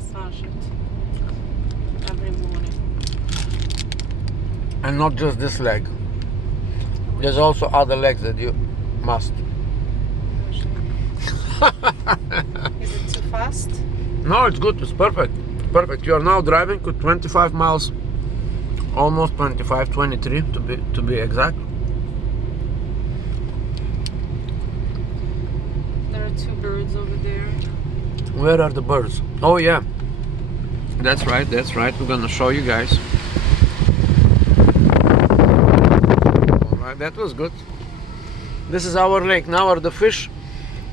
massage it every morning. And not just this leg. There's also other legs that you must. Is it too fast? No, it's good. It's perfect. Perfect. You are now driving with 25 miles, almost 25, 23 to be exact. There are two birds over there. Where are the birds? Oh yeah, that's right. That's right. We're gonna show you guys. All right, that was good. This is our lake. Now are the fish.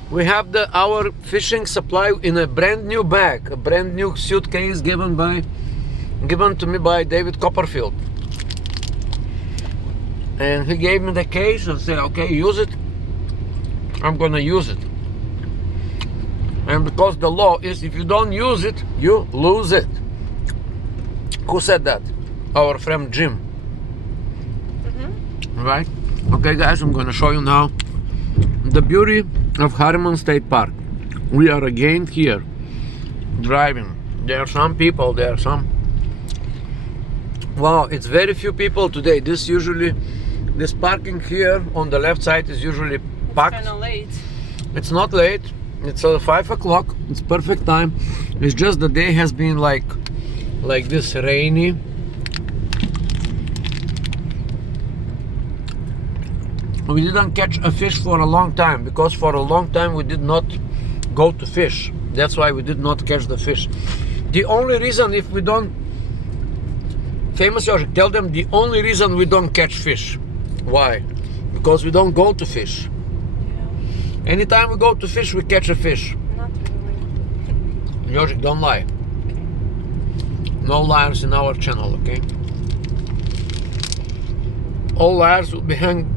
We have our fishing supply in a brand new bag, a brand new suitcase given to me by David Copperfield. And he gave me the case and said, okay, use it. I'm gonna use it. And because the law is, if you don't use it, you lose it. Who said that? Our friend Jim. Right? Okay guys, I'm gonna show you now the beauty of Harriman State Park. We are again here driving. There are some people, wow, it's very few people today. This parking here on the left side is usually packed. It's kind of late. It's not late. It's 5 o'clock. It's perfect time. It's just the day has been like this, rainy. We didn't catch a fish for a long time, because for a long time we did not go to fish. That's why we did not catch the fish. The only reason, if we don't, famous Josh, tell them the only reason we don't catch fish. Why? Because we don't go to fish. Yeah. Anytime we go to fish, we catch a fish. Not really. Josh, don't lie. Okay. No liars in our channel, okay? All liars will be hanged.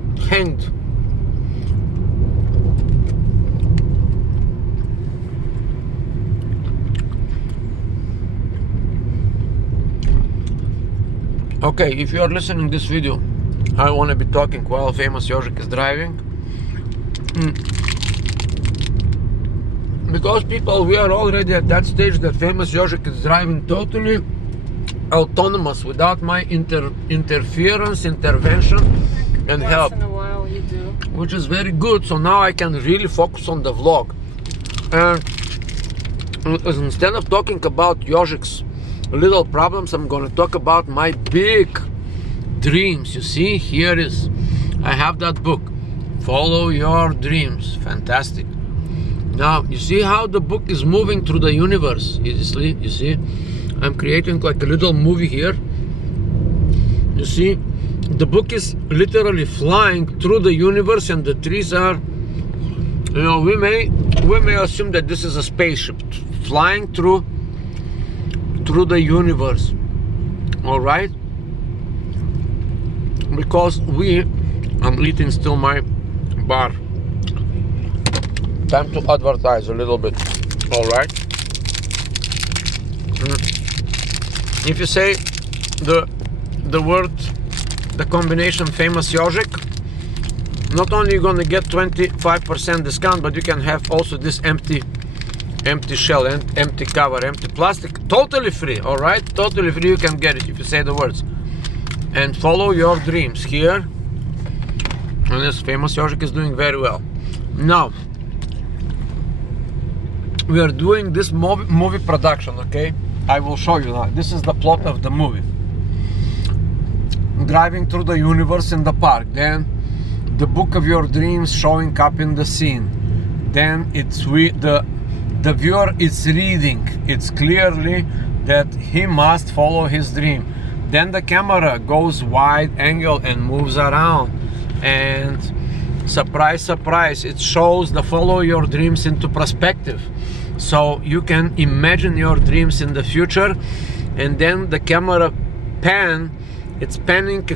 Okay, if you are listening this video, I want to be talking while famous Jožik is driving. Because people, we are already at that stage that famous Jožik is driving totally autonomous, without my interference, intervention and help. Once in a while you do. Which is very good, so now I can really focus on the vlog. And instead of talking about Jožik's little problems, I'm gonna talk about my big dreams. You see, here is, I have that book, Follow Your Dreams. Fantastic. Now, you see how the book is moving through the universe. You see, I'm creating like a little movie here. You see, the book is literally flying through the universe, and the trees are, you know, we may assume that this is a spaceship flying through the universe. All right, because I'm eating still my bar. Time to advertise a little bit. All right. If you say the word, the combination famous Jožik, not only you're gonna get 25% discount, but you can have also this empty shell and empty cover, empty plastic, totally free. All right, totally free. You can get it if you say the words. And follow your dreams here. And this famous Jožik is doing very well. Now we are doing this movie production. Okay, I will show you now. This is the plot of the movie. Driving through the universe in the park, then the book of your dreams showing up in the scene, then the viewer is reading, it's clearly that he must follow his dream, then the camera goes wide angle and moves around, and surprise, surprise, it shows the follow your dreams into perspective, so you can imagine your dreams in the future. And then the camera it's panning,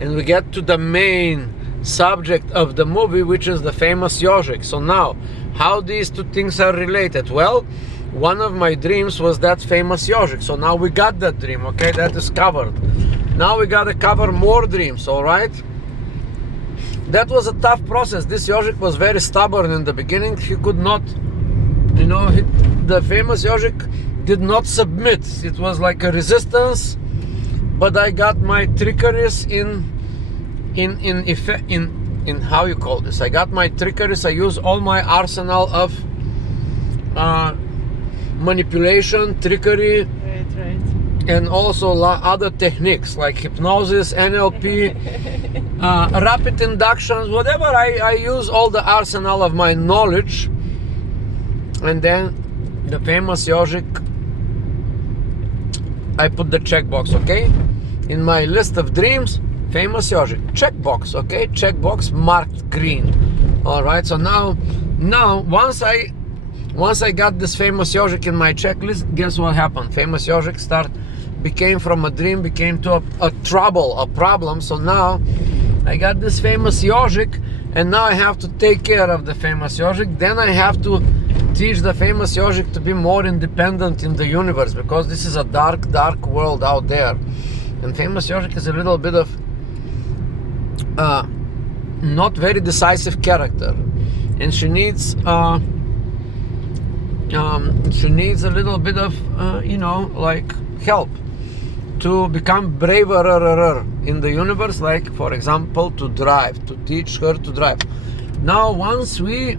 and we get to the main subject of the movie, which is the famous Jožik. So now, how these two things are related? Well, one of my dreams was that famous Jožik. So now we got that dream, okay? That is covered. Now we gotta cover more dreams, all right? That was a tough process. This Jožik was very stubborn in the beginning. He could not You know, the famous Yogic did not submit. It was like a resistance, but I got my trickeries in how you call this. I got my trickeries. I use all my arsenal of manipulation, trickery, Right. and also other techniques like hypnosis, NLP, rapid inductions, whatever. I use all the arsenal of my knowledge. And then the famous Yogic, I put the checkbox, okay? In my list of dreams, famous Yogic, checkbox, okay? Checkbox marked green. All right, so now once I got this famous Yogic in my checklist, guess what happened? Famous Yogic became from a dream, became to a trouble, a problem. So now I got this famous Yogic, and now I have to take care of the famous Yogic. Then I have to teach the famous Yogic to be more independent in the universe, because this is a dark world out there. And famous Yogic is a little bit of not very decisive character, and she needs a little bit of like help to become braver in the universe, like for example to drive, to teach her to drive. Now once we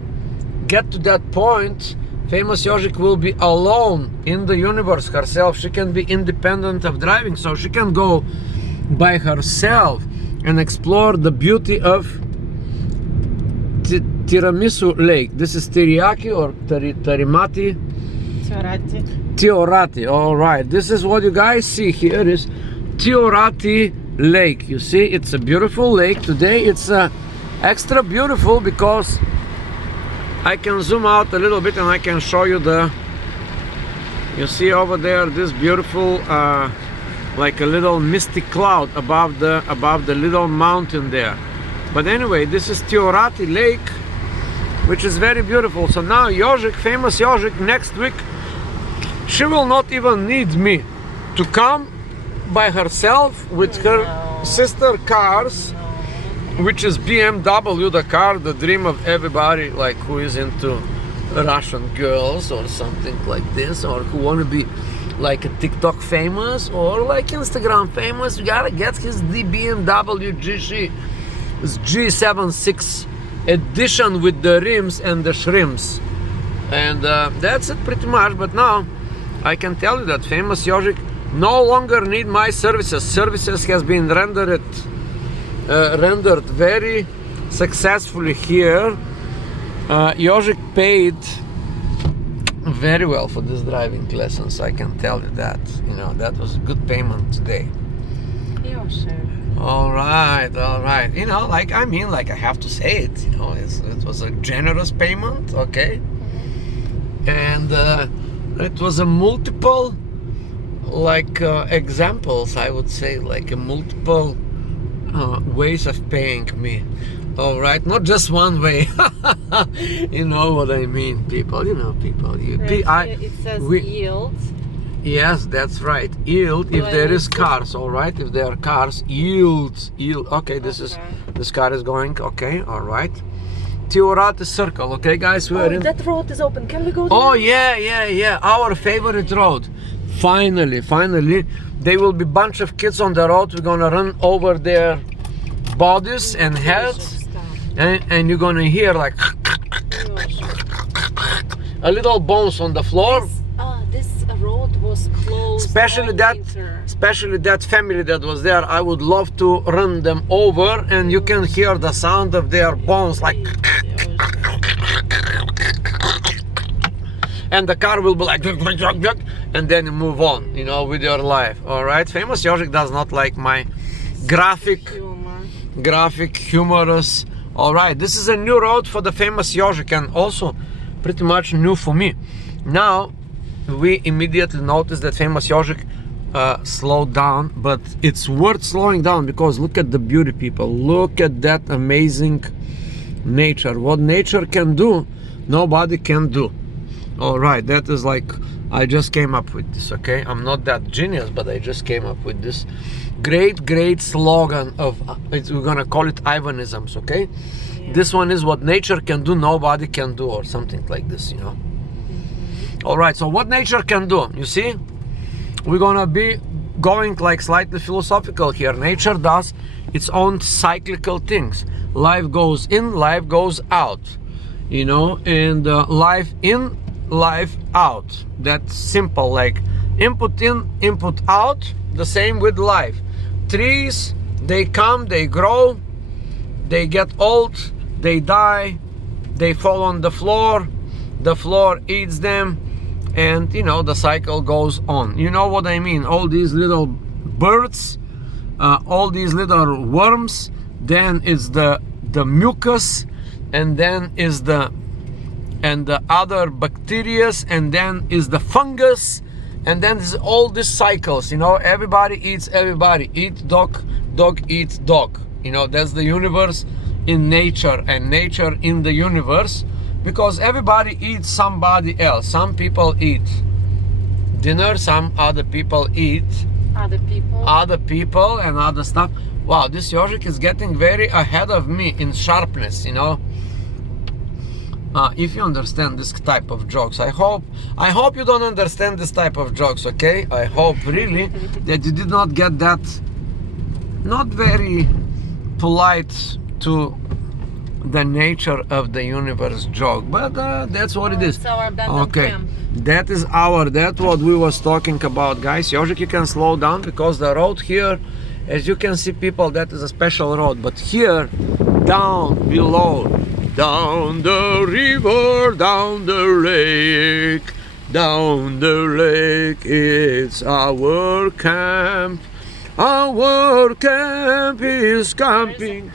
get to that point, famous Yogic will be alone in the universe herself. She can be independent of driving, so she can go by herself and explore the beauty of Tiramisu Lake. This is Teriyaki or Tarimati? Tiorati. All right, this is what you guys see here is Tiorati Lake. You see, it's a beautiful lake. Today it's extra beautiful because I can zoom out a little bit and I can show you you see over there this beautiful like a little misty cloud above the little mountain there. But anyway, this is Tiorati Lake, which is very beautiful. So now Yogic, famous Yogic, next week she will not even need me to come by herself with her sister cars, which is BMW, the car, the dream of everybody, like who is into Russian girls or something like this, or who want to be like a TikTok famous or like Instagram famous. You gotta get his BMW G76 edition with the rims and the shrimps, and that's it pretty much. But now I can tell you that famous Yogic no longer need my services. Services has been rendered very successfully here. Yogic paid very well for this driving lessons, I can tell you that. You know, that was a good payment today. Yeah, sure. All right. You know, like I have to say it. You know, it was a generous payment, okay, and it was a multiple examples. I would say like a multiple ways of paying me. All right, not just one way. You know what I mean, people. You know, people. It says yield. Yes, that's right. Yield if there is cars. All right, if there are cars, yield. Okay, this car is going. Okay, all right. Tiorati Circle. Okay, guys, we are in. That road is open. Can we go there? Oh yeah. Our favorite road. Finally, there will be bunch of kids on the road. We're gonna run over their bodies and heads. And you're gonna hear like a little bones on the floor. This road was closed. Especially that family that was there. I would love to run them over, and you can hear the sound of their bones like. And the car will be like, and then you move on, you know, with your life. All right. Famous Yogic does not like my graphic, humorous. All right, this is a new road for the famous Yogic, and also pretty much new for me. Now we immediately notice that famous Yogic slowed down, but it's worth slowing down because look at the beauty, people. Look at that amazing nature. What nature can do, nobody can do. All right, that is like, I just came up with this, okay? I'm not that genius, but I just came up with this great slogan of, we're gonna call it Ivanisms, okay? Yeah. This one is what nature can do, nobody can do, or something like this, you know? All right, so what nature can do, you see? We're gonna be going like slightly philosophical here. Nature does its own cyclical things. Life goes in, life goes out, you know, and life in, life out. That's simple, like input in, input out. The same with life. Trees, they come, they grow, they get old, they die, they fall on the floor eats them, and you know, the cycle goes on. You know what I mean? All these little birds, all these little worms, then it's the mucus, and then is the other bacteria, and then is the fungus, and then is all these cycles. You know, everybody eats everybody. Eat dog, dog eats dog. You know, that's the universe in nature, and nature in the universe, because everybody eats somebody else. Some people eat dinner, some other people eat other people and other stuff. Wow, this Yoshik is getting very ahead of me in sharpness, you know. If you understand this type of jokes, I hope you don't understand this type of jokes, okay? I hope really that you did not get that not very polite to the nature of the universe joke, but that's what it is. It's our abandoned camp. That's what we was talking about, guys. Yoshik, you can slow down, because the road here, as you can see, people, that is a special road. But here, down below, down the river, down the lake, it's our camp. Our camp is camping.